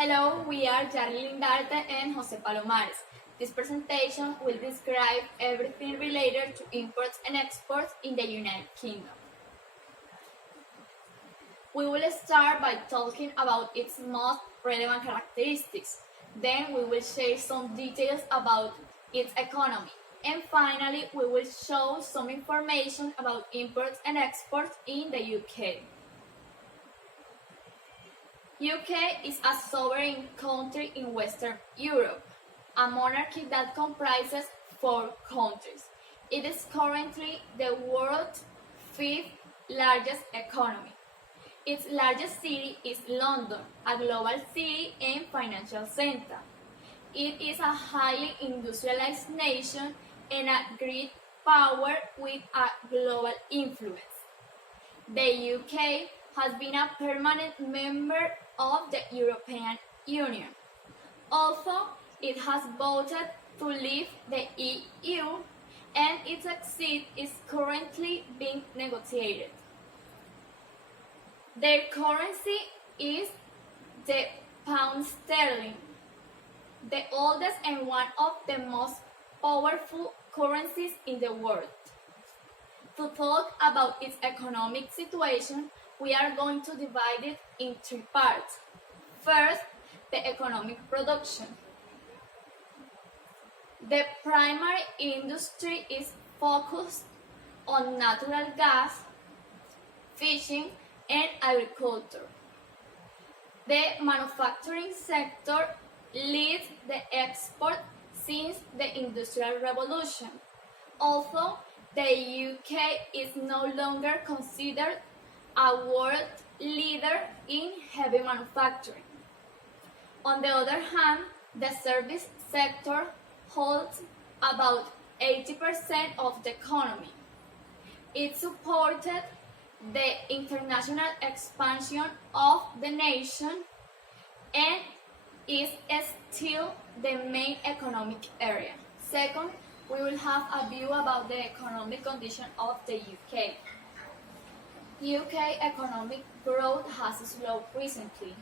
Hello, we are Yarly, Lindarte and Palomares. This presentation will describe everything related to imports and exports in the United Kingdom. We will start by talking about its most relevant characteristics. Then we will share some details about its economy. And finally, we will show some information about imports and exports in the UK. UK is a sovereign country in Western Europe, a monarchy that comprises 4 countries. It is currently the world's 5th largest economy. Its largest city is London, a global city and financial center. It is a highly industrialized nation and a great power with a global influence. The UK has been a permanent member of the European Union. Although it has voted to leave the EU and its exit is currently being negotiated. Their currency is the pound sterling, the oldest and one of the most powerful currencies in the world. To talk about its economic situation, we are going to divide it in 3 parts. First, the economic production. The primary industry is focused on natural gas, fishing, and agriculture. The manufacturing sector leads the export since the Industrial Revolution, although the UK is no longer considered a world leader in heavy manufacturing. On the other hand, the service sector holds about 80% of the economy. It supported the international expansion of the nation and is still the main economic area. Second, we will have a view about the economic condition of the UK. UK economic growth has slowed recently.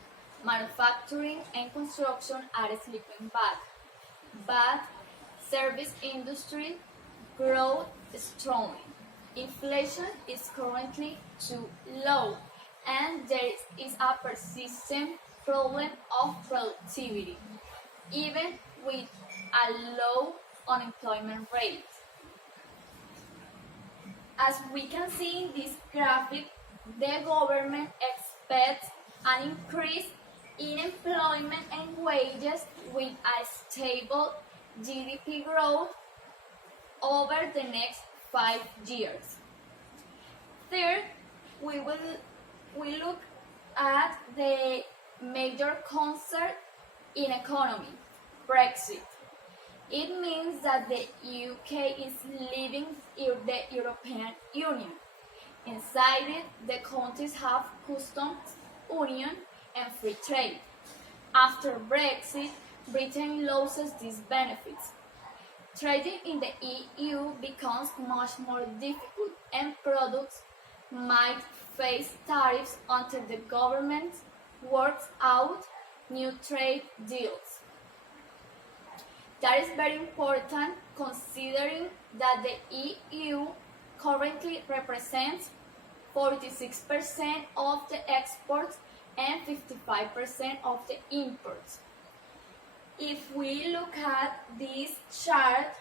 Manufacturing and construction are slipping back, but service industry growth strongly. Inflation is currently too low, and there is a persistent problem of productivity, even with a low unemployment rate. As we can see in this graphic, the government expects an increase in employment and wages with a stable GDP growth over the next 5 years. Third, we look at the major concern in economy, Brexit. It means that the UK is leaving the European Union. Inside it, the countries have customs union and free trade. After Brexit, Britain loses these benefits. Trading in the EU becomes much more difficult and products might face tariffs until the government works out new trade deals. That is very important considering that the EU currently represents 46% of the exports and 55% of the imports. If we look at this chart,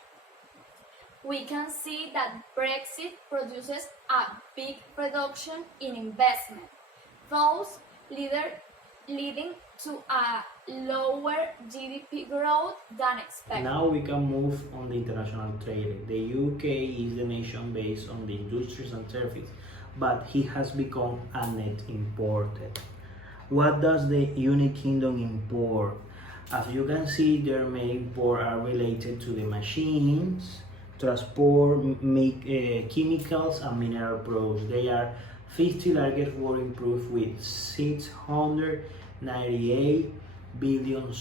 we can see that Brexit produces a big reduction in investment, thus leading to a lower GDP growth than expected. Now we can move on the international trade. The UK is the nation based on the industries and services, but it has become a net importer. What does the United Kingdom import? As you can see, their main imports are related to the machines, transport, chemicals, and mineral products. They are 50 largest world improved with $698 billion.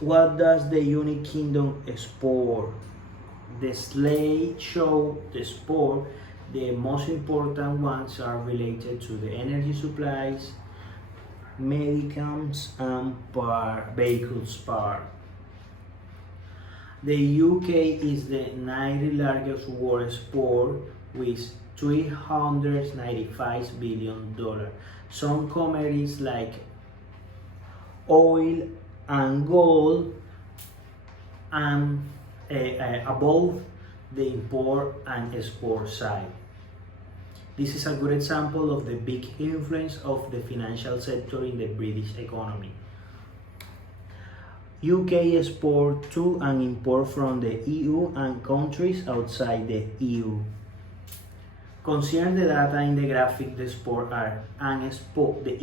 What does the United Kingdom export? The slide shows the export. The most important ones are related to the energy supplies, medicaments and vehicles part. The UK is the 90th largest world export with $395 billion. Some commodities like oil and gold and above the import and export side. This is a good example of the big influence of the financial sector in the British economy. UK export to and import from the EU and countries outside the EU. Consider the data in the graphic. The export are and export, the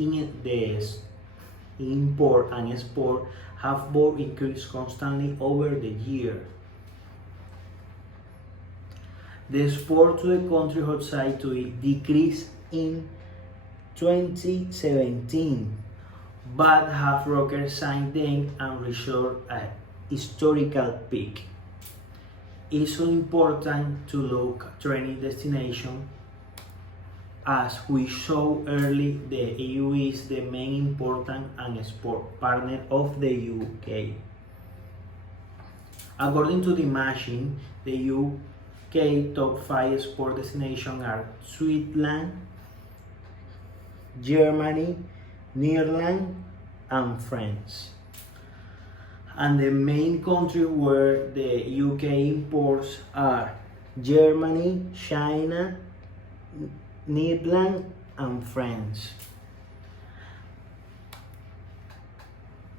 import and export have both increased constantly over the year. The export to the country outside to it decreased in 2017, but have broken since then and reached a historical peak. It's so important to look at training destination. As we showed earlier, the EU is the main important and export partner of the UK. According to the machine, the UK top 5 export destinations are Switzerland, Germany, Netherlands, and France. And the main countries where the UK imports are Germany, China, Netherlands, and France.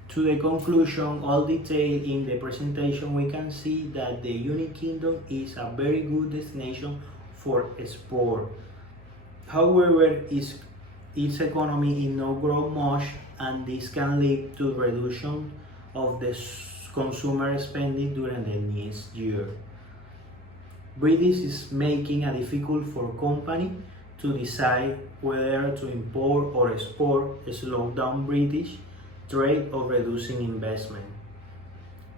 To the conclusion, all detailed in the presentation, we can see that the United Kingdom is a very good destination for export. However, its economy is not grow much, and this can lead to reduction of the consumer spending during the next year. British is making it difficult for companies to decide whether to import or export, slow down British trade or reducing investment.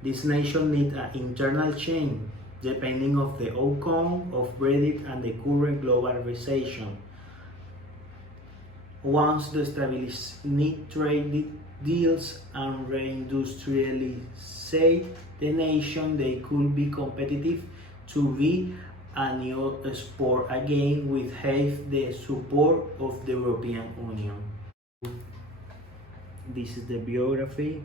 This nation needs an internal change depending on the outcome of Brexit and the current global recession. Once the stabilize need trade deals and reindustrialize the nation, they could be competitive to be a new sport again with half the support of the European Union. This is the biography.